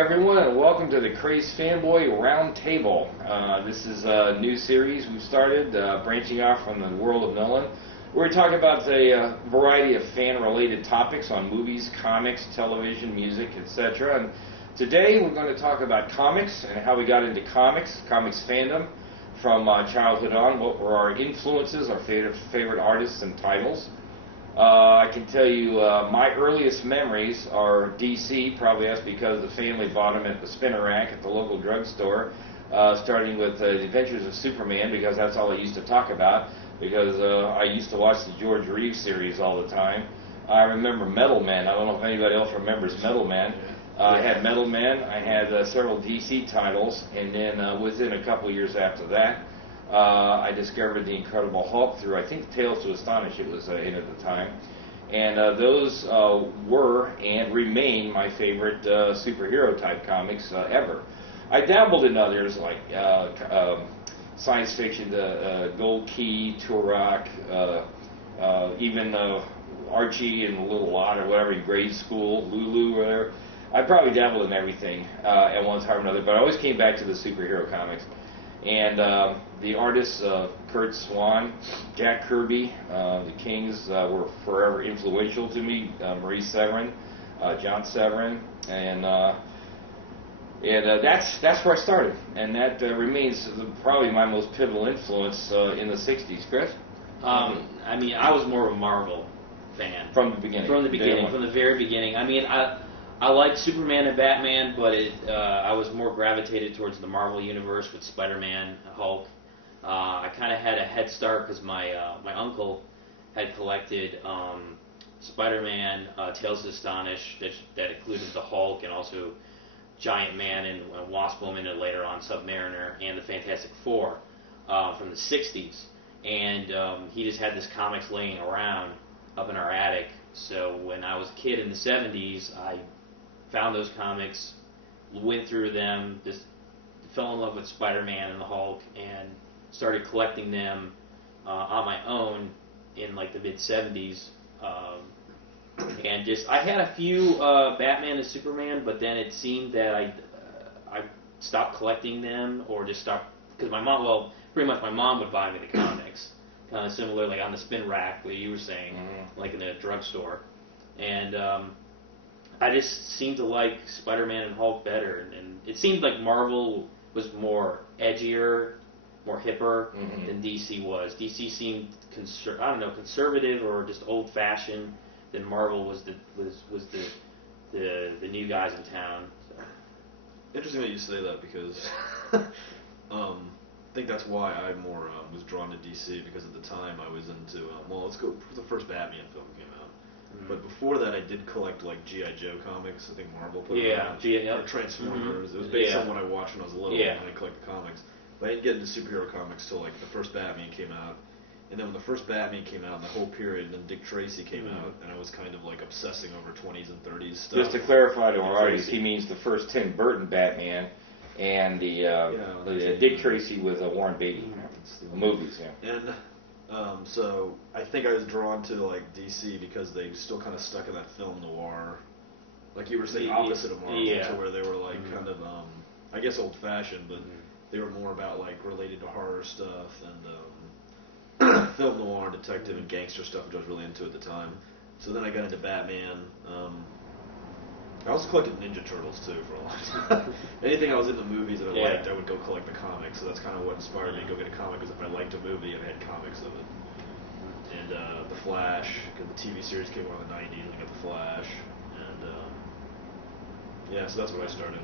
everyone, and welcome to the Crazed Fanboy Roundtable. This is a new series we've started, branching off from the world of Nolan. We're talking about a variety of fan-related topics on movies, comics, television, music, etc. And today we're going to talk about comics and how we got into comics fandom from childhood on. What were our influences, our favorite artists and titles. I can tell you my earliest memories are DC. Probably that's because the family bought them at the spinner rack at the local drugstore, starting with The Adventures of Superman, because that's all I used to talk about, because I used to watch the George Reeves series all the time. I remember Metal Man. I don't know if anybody else remembers Metal Man. I had Metal Man, I had several DC titles, and then within a couple years after that, I discovered the Incredible Hulk through, I think, Tales to Astonish it was in at the time. And those were and remain my favorite superhero type comics ever. I dabbled in others like science fiction, Gold Key, Turok, even Archie and Little Lot or whatever, in grade school, Lulu, whatever. I probably dabbled in everything at one time or another, but I always came back to the superhero comics. And the artists, Kurt Swan, Jack Kirby, the Kings were forever influential to me. Marie Severin, John Severin, and that's where I started, and that remains probably my most pivotal influence in the '60s. Chris? I mean, I was more of a Marvel fan from the beginning. From the very beginning. I mean, I liked Superman and Batman, but I was more gravitated towards the Marvel universe with Spider-Man, Hulk. I kind of had a head start because my uncle had collected Spider-Man, Tales to Astonish, that included the Hulk and also Giant Man and Wasp Woman, and later on Submariner, and the Fantastic Four from the '60s. And he just had this comics laying around up in our attic. So when I was a kid in the '70s, I found those comics, went through them, just fell in love with Spider-Man and the Hulk, and started collecting them on my own in like the mid-'70s. And just, I had a few Batman and Superman, but then it seemed that I stopped collecting them, or just stopped, because my mom, well, pretty much my mom would buy me the comics, kind of similar, like on the spin rack, what you were saying, like in a drugstore. And I just seemed to like Spider-Man and Hulk better, and it seemed like Marvel was more edgier, more hipper than DC was. DC seemed conservative or just old-fashioned. Then Marvel was the new guys in town. So. Interesting that you say that, because I think that's why I more was drawn to DC, because at the time I was into well, let's go for the first Batman film came out. But before that, I did collect like G.I. Joe comics. I think Marvel put them out. Or Transformers. It was based on what I watched when I was little, and I collected comics. But I didn't get into superhero comics till like the first Batman came out. And then when the first Batman came out, and the whole period, and then Dick Tracy came out, and I was kind of like obsessing over 20s and 30s stuff. Just to clarify to our audience, he means the first Tim Burton Batman and the Dick Tracy with Warren Beatty. The movies, And so I think I was drawn to like DC because they still kind of stuck in that film noir, like you were saying, opposite of Marvel, to where they were like kind of, I guess, old-fashioned, but they were more about like related to horror stuff and film noir, detective, and gangster stuff, which I was really into at the time. So then I got into Batman. I also collected Ninja Turtles too for a long time. Anything I was in the movies that I liked, I would go collect the comics. So that's kind of what inspired me to go get a comic, because if I liked a movie, I had comics of it. And The Flash, because the TV series came out in the '90s, and I got The Flash. And so that's what I started.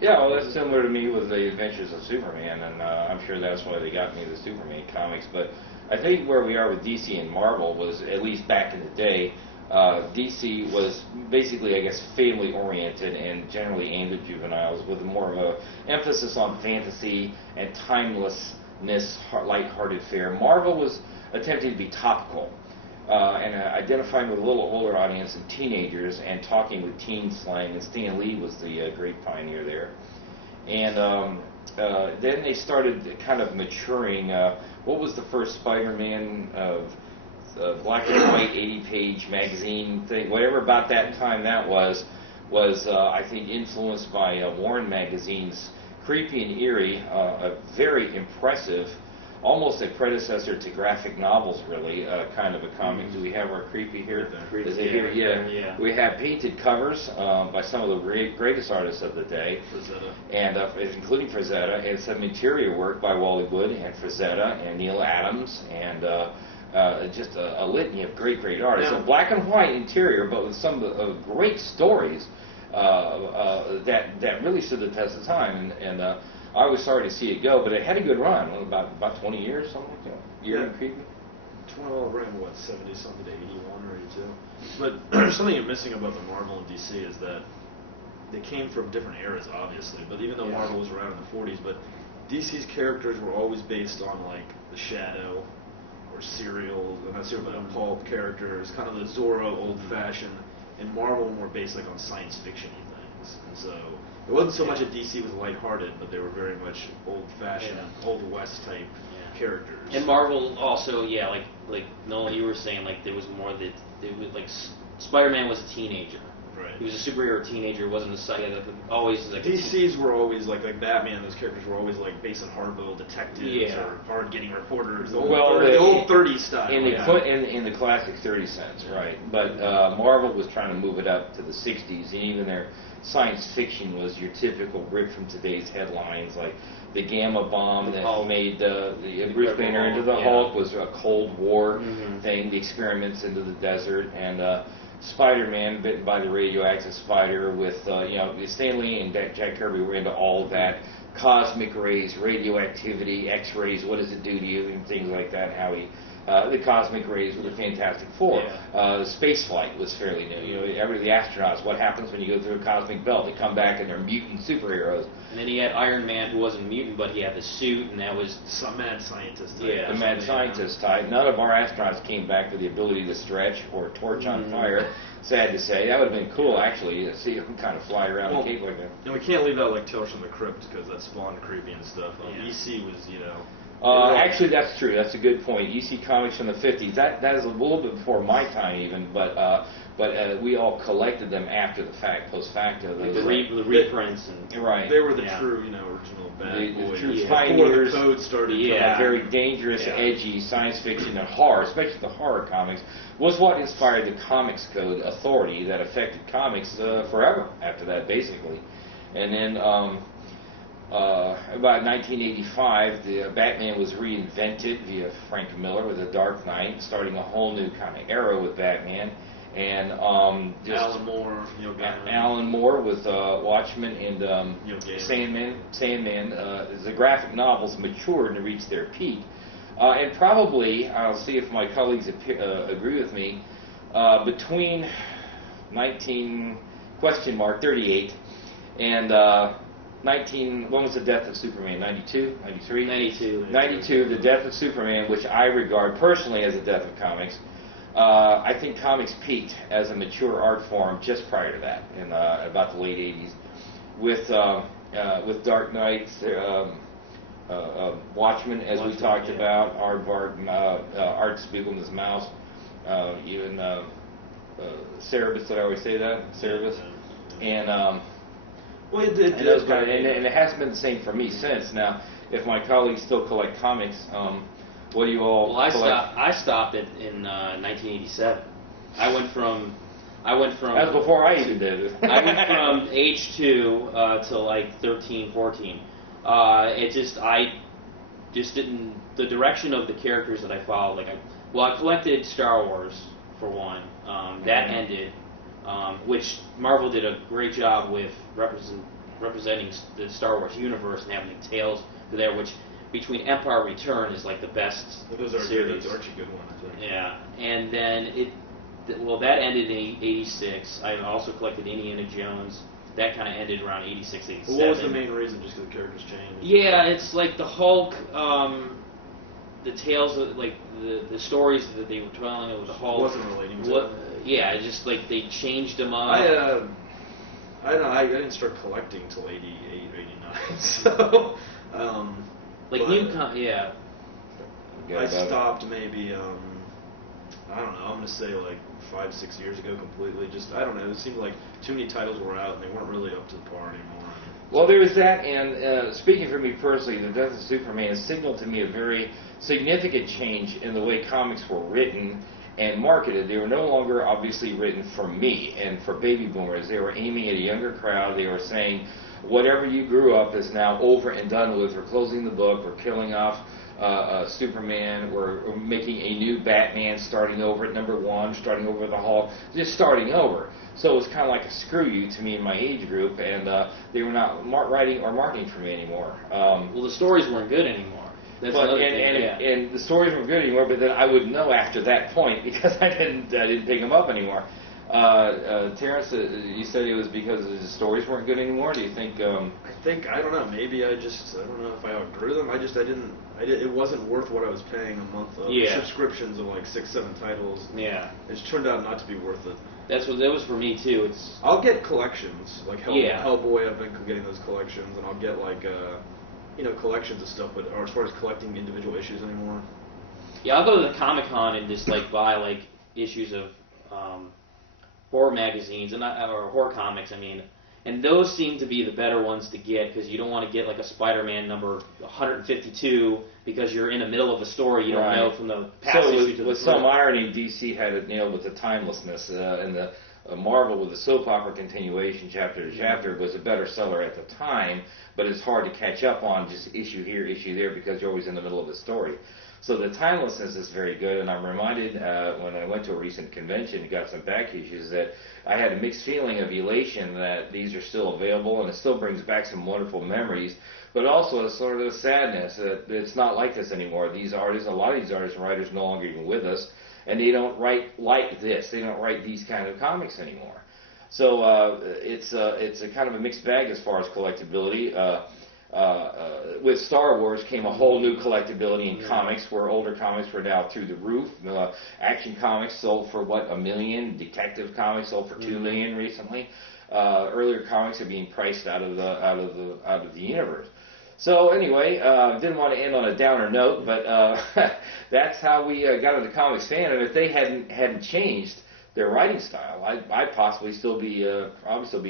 Yeah, well, that's similar to me with The Adventures of Superman, and I'm sure that's why they got me the Superman comics. But I think where we are with DC and Marvel was, at least back in the day, DC was basically, I guess, family-oriented and generally aimed at juveniles, with more of an emphasis on fantasy and timelessness, lighthearted fare. Marvel was attempting to be topical and identifying with a little older audience and teenagers, and talking with teen slang, and Stan Lee was the great pioneer there. And then they started kind of maturing. What was the first Spider-Man of black and white 80-page magazine thing? Whatever about that time that was was, I think, influenced by Warren Magazine's Creepy and Eerie, a very impressive, almost a predecessor to graphic novels, really, kind of a comic. Do we have our Creepy here? Is it here? Yeah. We have painted covers by some of the greatest artists of the day, and including Frazetta, and some interior work by Wally Wood and Frazetta and Neil Adams, and just a litany of great artists. A black and white interior, but with some of the great stories that really stood the test of time. And I was sorry to see it go, but it had a good run. About 20 years, something like that. Year and Creepy. 12 around what, 70 something to 81 or 82. But something you're missing about the Marvel and DC is that they came from different eras, obviously. But even though Marvel was around in the 40s, but DC's characters were always based on like the Shadow or serials, and that's sort of like pulp characters, kind of the Zorro old-fashioned. And Marvel were more based like on science fiction-y things, and so it wasn't so much that DC was lighthearted, but they were very much old-fashioned, Old West type characters. And Marvel also, like Nolan, you were saying, like there was more that it was like Spider-Man was a teenager. Right. He was a superhero teenager. Wasn't always like DC's were always like Batman. Those characters were always like based on hard-boiled detectives or hard-getting reporters. The old 30s style. In the classic 30 sense, right? But Marvel was trying to move it up to the 60s, and even their science fiction was your typical rip from today's headlines, like the Gamma bomb that made the Bruce Banner into the Hulk was a Cold War thing. The experiments into the desert, and Spider-Man bitten by the radioactive spider with, Stan Lee and Jack Kirby were into all of that. Cosmic rays, radioactivity, X-rays, what does it do to you, and things like that. How the cosmic rays were the Fantastic Four. Space flight was fairly new. The astronauts, what happens when you go through a cosmic belt? They come back and they're mutant superheroes. And then he had Iron Man, who wasn't a mutant, but he had the suit, and that was some mad scientist. The mad scientist type. None of our astronauts came back with the ability to stretch or torch on fire. Sad to say, that would have been cool actually to see him kind of fly around the cape like that. And we can't leave out like Tales from the Crypt because that spawned creepy and stuff. EC was, actually, that's true. That's a good point. EC Comics from the 50s. That is a little bit before my time even, but we all collected them after the fact, post facto. The reprints and they were the true, original bad boys. The true pioneers. Before the code started. Very dangerous, edgy science fiction and horror, especially the horror comics, was what inspired the Comics Code Authority that affected comics forever after that, basically. And then about 1985, the Batman was reinvented via Frank Miller with The Dark Knight, starting a whole new kind of era with Batman. And Alan Moore, Alan Moore with Watchmen and Sandman. The graphic novels matured and reached their peak. And probably, I'll see if my colleagues agree with me, between 38 and when was the death of Superman? 92? 93? 92, the death of Superman, which I regard personally as the death of comics. I think comics peaked as a mature art form just prior to that, in about the late 80s, with Dark Knight, Watchmen, as we talked about, Aardvark, Art Spiegelman's Mouse, even Cerebus, did I always say that? Cerebus? And and it hasn't been the same for me since. Now, if my colleagues still collect comics, what do you all collect? I stopped it in 1987. I went from. That's before I even did it. I went from age 2 to like 13, 14. I just didn't. The direction of the characters that I followed. I collected Star Wars for one. That ended. Which Marvel did a great job with representing the Star Wars universe and having the tales there, which between Empire Return is like the best series. Those are actually good ones. Yeah, and then that ended in '86. I also collected Indiana Jones. That kind of ended around '86, '87. What was the main reason? Just because the characters changed? Yeah, it's like the Hulk. The tales of the stories that they were telling with the Hulk wasn't relating to it. Yeah, just like they changed them up. I don't know. I didn't start collecting till 88, 89. So, new I stopped maybe I don't know, I'm going to say like 5-6 years ago completely. Just, I don't know, it seemed like too many titles were out and they weren't really up to the par anymore. Well, there was that, and speaking for me personally, the death of Superman signaled to me a very significant change in the way comics were written and marketed. They were no longer obviously written for me and for baby boomers. They were aiming at a younger crowd. They were saying, whatever you grew up is now over and done with. We're closing the book. We're killing off Superman. We're making a new Batman, starting over at #1, starting over the Hulk, just starting over. So it was kind of like a screw you to me in my age group, and they were not writing or marketing for me anymore. Well, the stories weren't good anymore. That's another thing. And the stories weren't good anymore, but then I wouldn't know after that point because I didn't pick them up anymore. Terence, you said it was because the stories weren't good anymore. Do you think? I don't know. Maybe I don't know if I outgrew them. It wasn't worth what I was paying a month of subscriptions of like 6-7 titles. Yeah. It just turned out not to be worth it. That was for me too. I'll get collections like Hellboy. I've been getting those collections, and I'll get like collections of stuff. But as far as collecting individual issues anymore. Yeah, I'll go to the Comic-Con and just like buy like issues of horror magazines or horror comics. I mean, and those seem to be the better ones to get because you don't want to get like a Spider-Man number 152 because you're in the middle of a story you don't know from the past issue to the with some irony, DC had it nailed with the timelessness, and the Marvel with the soap opera continuation chapter to chapter was a better seller at the time, but it's hard to catch up on just issue here, issue there because you're always in the middle of a story. So the timelessness is very good, and I'm reminded when I went to a recent convention and got some back issues that I had a mixed feeling of elation that these are still available, and it still brings back some wonderful memories, but also a sort of sadness that it's not like this anymore. These artists, a lot of these artists and writers, no longer even with us, and they don't write like this. They don't write these kind of comics anymore. So it's a kind of a mixed bag as far as collectability. With Star Wars came a whole new collectability in comics, where older comics were now through the roof. Action comics sold for $1 million. Detective comics sold for $2 million recently. Earlier comics are being priced out of the universe. So anyway, didn't want to end on a downer note, but that's how we got into comics fan. And if they hadn't changed their writing style, I'd possibly still be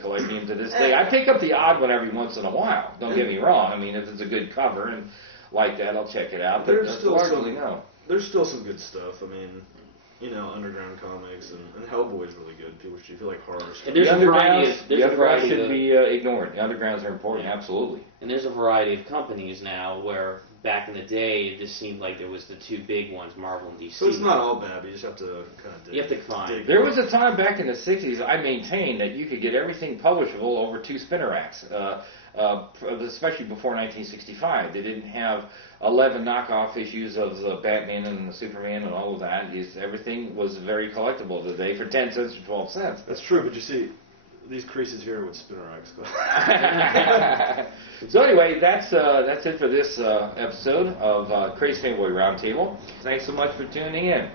collecting them to this day. I pick up the odd one every once in a while. Don't get me wrong. I mean, if it's a good cover and like that, I'll check it out. But there's still There's still some good stuff. I mean, underground comics and Hellboy is really good too, which you feel like horror stuff. And the underground should be ignored. The undergrounds are important, absolutely. And there's a variety of companies now where back in the day it just seemed like there was the two big ones, Marvel and DC. So it's not all bad, but you just have to kind of dig. You have to find. There was a time back in the 60s I maintained that you could get everything publishable over 2 spinner racks. Especially before 1965. They didn't have 11 knockoff issues of the Batman and the Superman and all of that. Everything was very collectible today for 10 cents or 12 cents. That's true, but you see, these creases here with spinner racks. So anyway, that's it for this episode of Crazed Fanboy Roundtable. Thanks so much for tuning in.